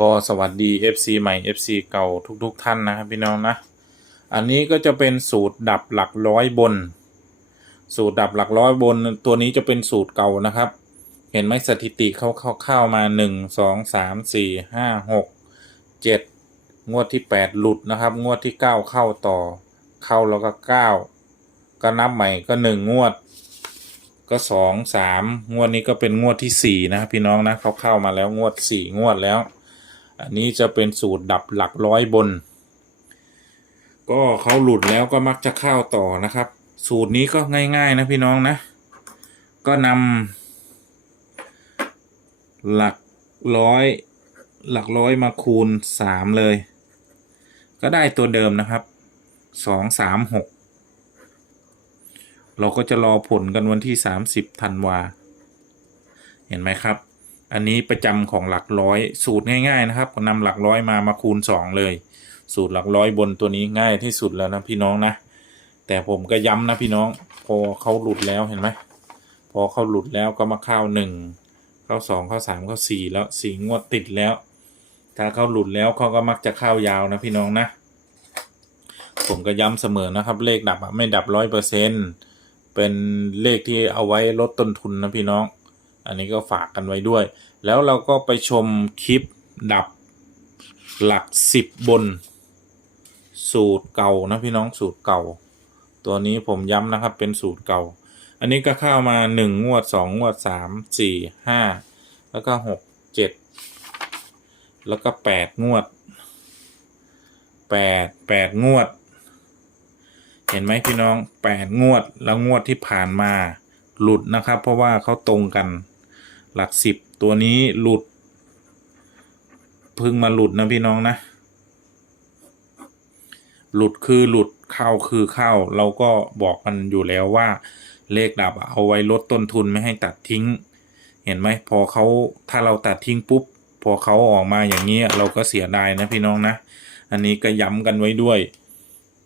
ก็สวัสดี FC ใหม่ FC เก่าทุกๆทท่านนะครับพี่น้องนะ อันนี้ก็จะเป็นสูตรดับหลักร้อยบน สูตรดับหลักร้อยบน ตัวนี้จะเป็นสูตรเก่านะครับ เห็นไหมสถิติเข้าเข้าเข้ามาหนึ่งสองสามสี่ห้าหกเจ็ดงวดที่แปดหลุดนะครับ งวดที่เก้าเข้าต่อ เข้าแล้วก็เก้าก็นับใหม่ก็หนึ่งงวด ก็สองสามงวดนี้ก็เป็นงวดที่สี่นะครับพี่น้องนะเขาเข้ามาแล้วงวดสี่งวดแล้ว อันนี้จะเป็นสูตรดับหลักร้อยบน ก็เขาหลุดแล้วก็มักจะเข้าต่อนะครับ สูตรนี้ก็ง่าย ๆ นะพี่น้องนะ ก็นำหลักร้อยหลักร้อยมาคูณสามเลย ก็ได้ตัวเดิมนะครับสองสามหกเราก็จะรอผลกันวันที่สามสิบธันวา เห็นไหมครับ อันนี้ประจำของหลักร้อย สูตรง่าย ๆ นะครับนำหลักร้อยมามาคูณสองเลย สูตรหลักร้อยบนตัวนี้ง่ายที่สุดแล้วนะพี่น้องนะ แต่ผมก็ย้ำนะพี่น้อง พอเขาหลุดแล้วเห็นไหมพอเขาหลุดแล้วก็มาเข้าหนึ่งเข้าสองเข้าสามเข้าสี่แล้วสี่งวดติดแล้ว ถ้าเขาหลุดแล้วเขาก็มักจะเข้ายาวนะพี่น้องนะ ผมก็ย้ำเสมอนะครับ เลขดับไม่ดับร้อยเปอร์เซ็นเป็นเลขที่เอาไว้ลดต้นทุนนะพี่น้อง อันนี้ก็ฝากกันไว้ด้วย แล้วเราก็ไปชมคลิปดับหลักสิบบน สูตรเก่านะพี่น้องสูตรเก่า ตัวนี้ผมย้ำนะครับเป็นสูตรเก่า อันนี้ก็เข้ามาหนึ่งงวดสองงวดสามสี่ห้าแล้วก็หกเจ็ดแล้วก็แปดงวดแปดแปดงวด เห็นไหมพี่น้องแปดงวดแล้วงวดที่ผ่านมาหลุดนะครับ เพราะว่าเขาตรงกัน หลักสิบตัวนี้หลุดเพิ่งมาหลุดนะพี่น้องนะ หลุดคือหลุดเข้าคือเข้า เราก็บอกกันอยู่แล้วว่าเลขดับเอาไว้ลดต้นทุนไม่ให้ตัดทิ้ง เห็นไหมพอเขาถ้าเราตัดทิ้งปุ๊บ พอเขาออกมาอย่างนี้เราก็เสียดายนะพี่น้องนะ อันนี้ก็ย้ำกันไว้ด้วย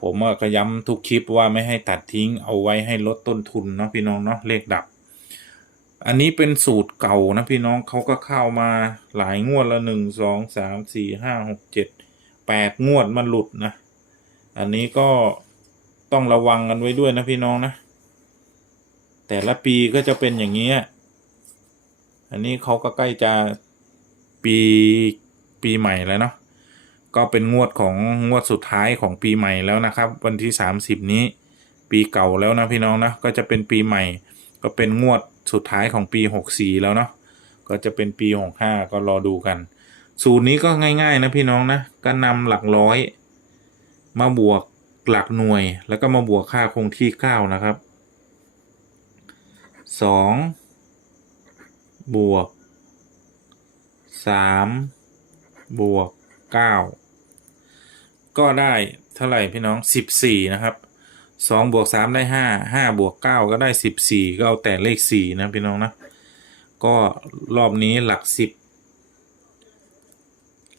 ผมก็ย้ำทุกคลิปว่าไม่ให้ตัดทิ้งเอาไว้ให้ลดต้นทุนเนาะพี่น้องเนาะเลขดับ อันนี้เป็นสูตรเก่านะพี่น้องเขาก็เข้ามาหลายงวดละหนึ่งสองสามสี่ห้าหกเจ็ดแปดงวดมันหลุดนะ อันนี้ก็ต้องระวังกันไว้ด้วยนะพี่น้องนะ แต่ละปีก็จะเป็นอย่างนี้ อันนี้เขาก็ใกล้จะปีปีใหม่แล้วเนาะ ก็เป็นงวดของงวดสุดท้ายของปีใหม่แล้วนะครับ วันที่ 30 นี้ปีเก่าแล้วนะพี่น้องนะ ก็จะเป็นปีใหม่ ก็เป็นงวดสุดท้ายของปี 64 แล้วเนาะก็จะเป็นปี 65 ก็รอดูกัน สูตรนี้ก็ง่าย ๆ นะพี่น้องนะ ก็นำหลักร้อย มาบวกหลักหน่วย แล้วก็มาบวกค่าคงที่ 9 นะครับ 2 บวก 3 บวก 9 ก็ได้เท่าไหร่พี่น้อง 14 นะครับ 2บวก3ได้5 5บวก9ก็ได้14ก็เอาแต่เลข4นะพี่น้องนะ ก็รอบนี้หลัก10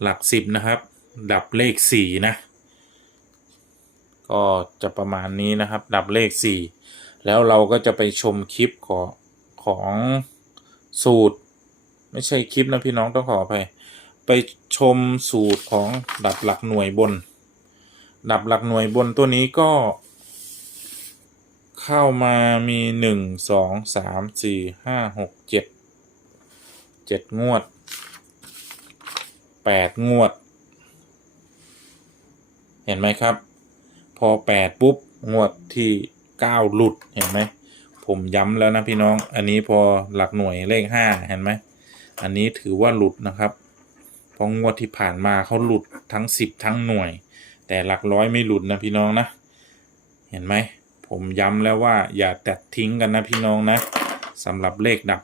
หลัก10นะครับ ดับเลข4นะ ก็จะประมาณนี้นะครับ ดับเลข4แล้วเราก็จะไปชมคลิปของของสูตร ไม่ใช่คลิปนะพี่น้องต้องขออภัยไปชมสูตรของดับหลักหน่วยบน ดับหลักหน่วยบนตัวนี้ก็ เข้ามามีหนึ่งสองสามสี่ห้าหกเจ็ดเจ็ดงวดแปดงวด เห็นไหมครับ พอแปดปุ๊บ งวดที่เก้าหลุดเห็นไหมผมย้ำแล้วนะพี่น้อง อันนี้พอหลักหน่วยเลขห้าเห็นไหม อันนี้ถือว่าหลุดนะครับ เพราะงวดที่ผ่านมาเขาหลุดทั้งสิบทั้งหน่วย แต่หลักร้อยไม่หลุดนะพี่น้องนะ เห็นไหม ผมย้ำแล้วว่าอย่าตัดทิ้งกันนะพี่น้องนะสำหรับเลขดับ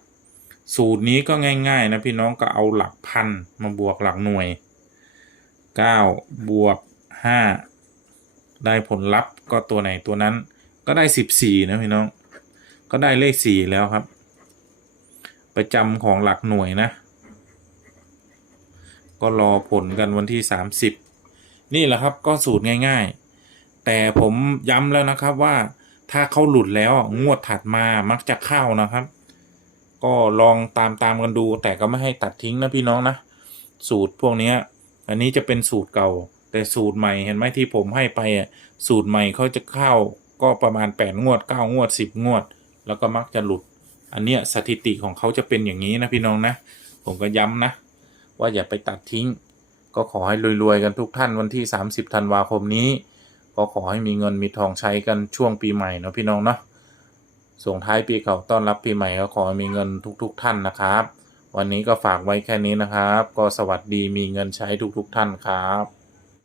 สูตรนี้ก็ง่ายๆนะพี่น้องก็เอาหลักพันมาบวกหลักหน่วยเก้าบวกห้าได้ผลลัพธ์ก็ตัวไหนตัวนั้น ก็ได้สิบสี่นะพี่น้อง ก็ได้เลขสี่แล้วครับ ประจำของหลักหน่วยนะ ก็รอผลกันวันที่สามสิบนี่แหละครับก็สูตรง่าย ๆ แต่ผมย้ำแล้วนะครับว่าถ้าเขาหลุดแล้วงวดถัดมามักจะเข้านะครับ ก็ลองตามตามกันดู แต่ก็ไม่ให้ตัดทิ้งนะพี่น้องนะ สูตรพวกเนี้ยอันนี้จะเป็นสูตรเก่า แต่สูตรใหม่เห็นไหมที่ผมให้ไปอะสูตรใหม่เขาจะเข้าก็ประมาณแปดงวดเก้างวดสิบงวด แล้วก็มักจะหลุด อันเนี้ยสถิติของเขาจะเป็นอย่างนี้นะพี่น้องนะ ผมก็ย้ำนะ ว่าอย่าไปตัดทิ้ง ก็ขอให้รวยๆกันทุกท่านวันที่ 30ธันวาคมนี้ ก็ขอให้มีเงินมีทองใช้กันช่วงปีใหม่เนาะพี่น้องเนาะส่งท้ายปีเก่าต้อนรับปีใหม่ก็ขอให้มีเงินทุกๆท่านนะครับ วันนี้ก็ฝากไว้แค่นี้นะครับ ก็สวัสดีมีเงินใช้ทุกๆท่านครับ